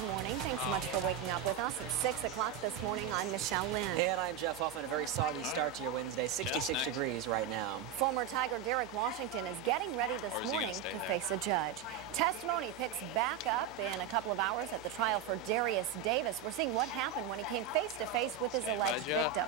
Good morning. Thanks so much for waking up with us. It's 6 o'clock this morning. I'm Michelle Lynn. And I'm Jeff Hoffman. A very soggy start to your Wednesday. 66 degrees right now. Former Tiger Derek Washington is getting ready this morning to face a judge. Testimony picks back up in a couple of hours at the trial for Darius Davis. We're seeing what happened when he came face-to-face with his alleged victim.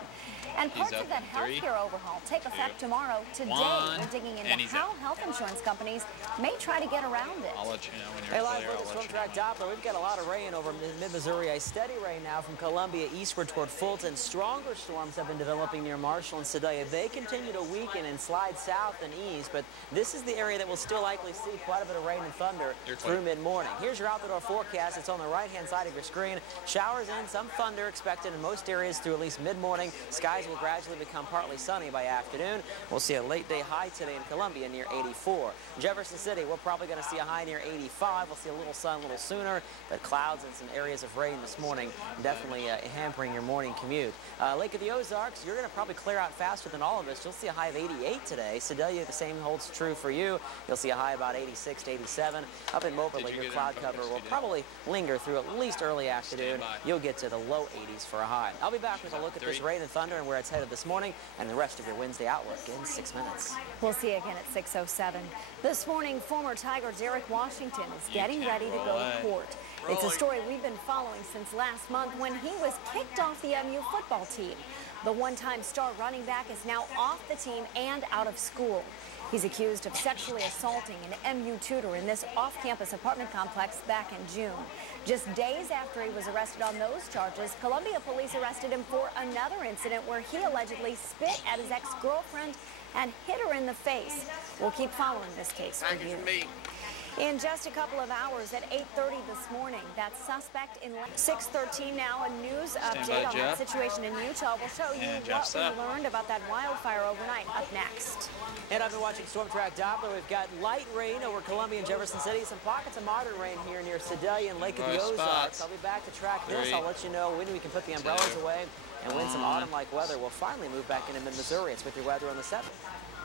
And parts of that healthcare overhaul take effect tomorrow. Today, we're digging into how health insurance companies may try to get around it. I'll let you know when you're Hey, live with the Swim Track Doppler. We've got a lot of rain over mid-Missouri. A steady rain now from Columbia eastward toward Fulton. Stronger storms have been developing near Marshall and Sedalia. They continue to weaken and slide south and east, but this is the area that will still likely see quite a bit of rain and thunder through mid-morning. Here's your outdoor forecast. It's on the right-hand side of your screen. Showers in, some thunder expected in most areas through at least mid-morning. Skies will gradually become partly sunny by afternoon. We'll see a late-day high today in Columbia near 84. Jefferson City, we're probably going to see a high near 85. We'll see a little sun a little sooner, but clouds and some areas of rain this morning, definitely hampering your morning commute. Lake of the Ozarks, you're going to probably clear out faster than all of us. You'll see a high of 88 today. Sedalia, the same holds true for you. You'll see a high about 86 to 87. Up in Moberly, your cloud cover will probably linger through at least early afternoon. You'll get to the low 80s for a high. I'll be back with a look at this rain and thunder and where it's headed this morning and the rest of your Wednesday outlook in 6 minutes. We'll see you again at 6:07. This morning, former Tiger Derek Washington is getting ready to go to court. It's a story we've been following since last month when he was kicked off the MU football team. The one-time star running back is now off the team and out of school. He's accused of sexually assaulting an MU tutor in this off-campus apartment complex back in June. Just days after he was arrested on those charges, Columbia police arrested him for another incident where he allegedly spit at his ex-girlfriend and hit her in the face. We'll keep following this case for you. In just a couple of hours at 8:30 this morning, that suspect in 6:13 now, a news update on that situation in Utah. We'll show you what we learned about that wildfire overnight up next. And I've been watching Storm Track Doppler. We've got light rain over Columbia and Jefferson City, some pockets of moderate rain here near Sedalia and Lake of the Ozarks. I'll be back to track this. I'll let you know when we can put the umbrellas away and when some autumn-like weather will finally move back into mid-Missouri. It's with your weather on the 7th.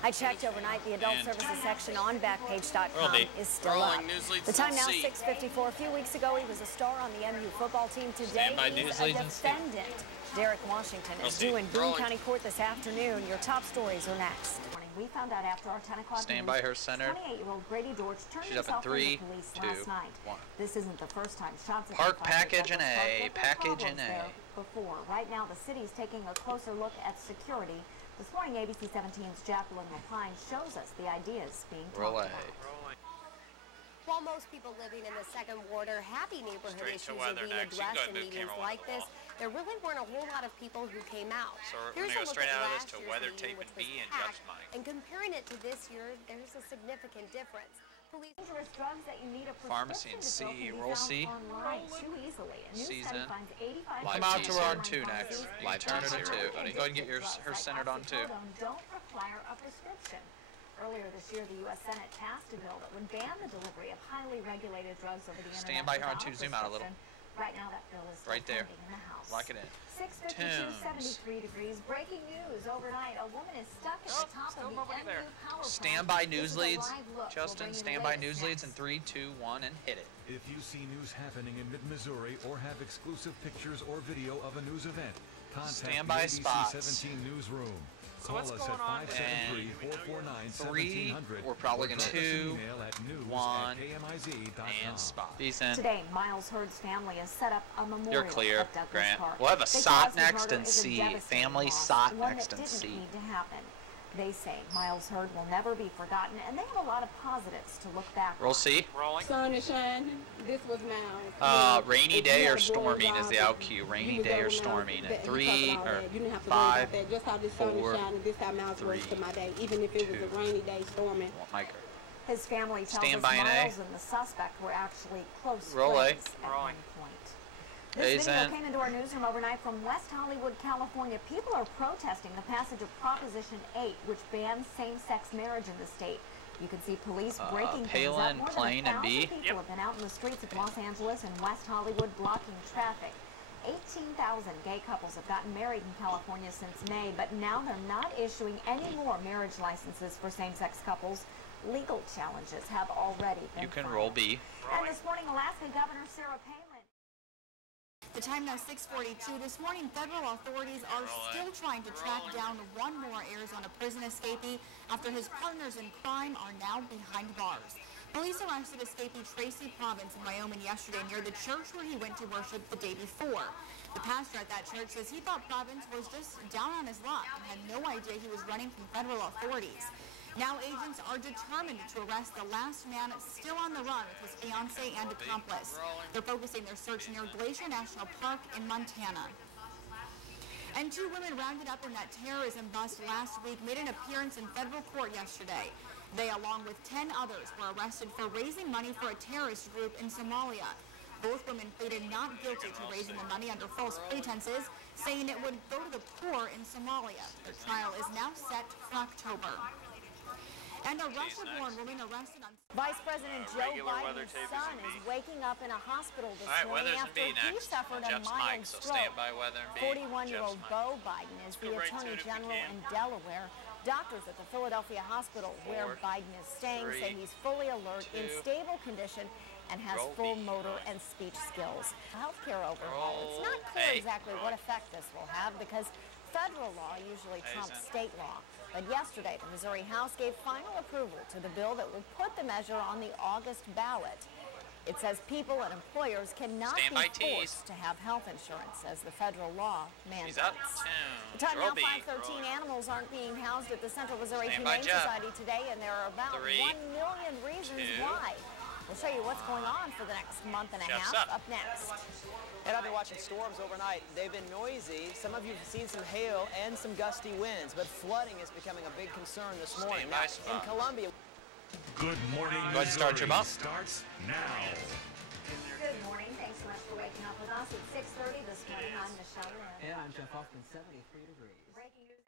I checked overnight. The adult services section on Backpage.com is still up. The time now 6:54. A few weeks ago, he was a star on the MU football team. Today, he's a defendant. Derek Washington is due in Boone County Court this afternoon. Your top stories are next. We found out after our 10 o'clock Stand by her center. 28-year-old Grady Dortch turned She's up in himself in 3, to police 2, last night. 1. This isn't the first time shots have Park been fired package at and A. Douglas Park, but Package and A. before. Right now, the city's taking a closer look at security. This morning, ABC 17's Jacqueline LaPine shows us the ideas being talked about. While most people living in the Second Ward are happy neighborhood issues are being addressed in meetings like this, there really weren't a whole lot of people who came out. So Here's a look at last year's weather meeting, tape which and was B and packed, Jeff's mic. and comparing it to this year, there's a significant difference. Dangerous drugs that you need a Pharmacy and C, roll C, season, Come out to her on 2 next. Live turn her to 2. Go ahead and get her centered on 2. Don't require a prescription. Earlier this year, the U.S. Senate passed a bill that would ban the delivery of highly regulated drugs over the internet. Stand by her on 2. Zoom out a little. Right now, that bill is right there. in the House. Lock it in. 6:52, 73 degrees. Breaking news overnight. A woman is stuck at the top of the MU power plant. Standby news leads. Justin, standby news leads in 3, 2, 1, and hit it. If you see news happening in mid-Missouri or have exclusive pictures or video of a news event, contact Standby the ABC spots. 17 newsroom. So Call us at 573-449-1700. We're probably going to 2, 1, and and spot. Decent. Today, Miles Hurd's family has set up a memorial You're clear, at Douglas Grant. Park. We'll have a They SOT tell us his next murder and is a C. devastating Family loss, SOT one next that and didn't C. need to happen. They say Miles Hurd will never be forgotten, and they have a lot of positives to look back Roll on. C. Sun is shining. This was now. Rainy day or storming is the out cue. Rainy day or storming at 3 or 5, just how this sun 4, is shining. This how Miles works 3, to my day, even if it was a rainy day storming. Micro. His family tells Stand us by an A. Miles and the suspect were actually close Roll A. friends at one point. This video came into our newsroom overnight from West Hollywood, California. People are protesting the passage of Proposition 8, which bans same-sex marriage in the state. You can see police breaking things up. More than 1,000 people have been out in the streets of Los Angeles and West Hollywood blocking traffic. 18,000 gay couples have gotten married in California since May, but now they're not issuing any more marriage licenses for same-sex couples. Legal challenges have already been filed. You can roll B. And this morning, Alaska Governor Sarah Palin The time now 6:42. This morning, federal authorities are still trying to track down one more Arizona prison escapee after his partners in crime are now behind bars. Police arrested escapee Tracy Province in Wyoming yesterday near the church where he went to worship the day before. The pastor at that church says he thought Province was just down on his luck and had no idea he was running from federal authorities. Now agents are determined to arrest the last man still on the run with his fiancée and accomplice. They're focusing their search near Glacier National Park in Montana. And 2 women rounded up in that terrorism bust last week made an appearance in federal court yesterday. They, along with 10 others, were arrested for raising money for a terrorist group in Somalia. Both women pleaded not guilty to raising the money under false pretenses, saying it would go to the poor in Somalia. The trial is now set for October. And a Russia-born woman arrested on... Vice President Joe Biden's son is waking up in a hospital this morning after he suffered a mild stroke. 41-year-old Beau Biden is the Attorney General in Delaware. Doctors at the Philadelphia hospital where Biden is staying say he's fully alert, in stable condition, and has full motor and speech skills. Healthcare overhaul. It's not clear exactly what effect this will have because federal law usually trumps state law. But yesterday, the Missouri House gave final approval to the bill that will put the measure on the August ballot. It says people and employers cannot be forced to have health insurance, as the federal law mandates. The time now 5:13. Animals aren't being housed at the Central Missouri Humane Society today, and there are about 1 million reasons why. We'll show you what's going on for the next month and a half up next. And I've been watching storms overnight. They've been noisy. Some of you have seen some hail and some gusty winds, but flooding is becoming a big concern this morning. Now, in Columbia. Good morning, Go ahead and start your bump. Starts now. Good morning. Thanks so much for waking up with us at 6:30 this morning. I'm Michelle Lynn. And I'm Jeff Hoffman, 73 degrees. Breaking news.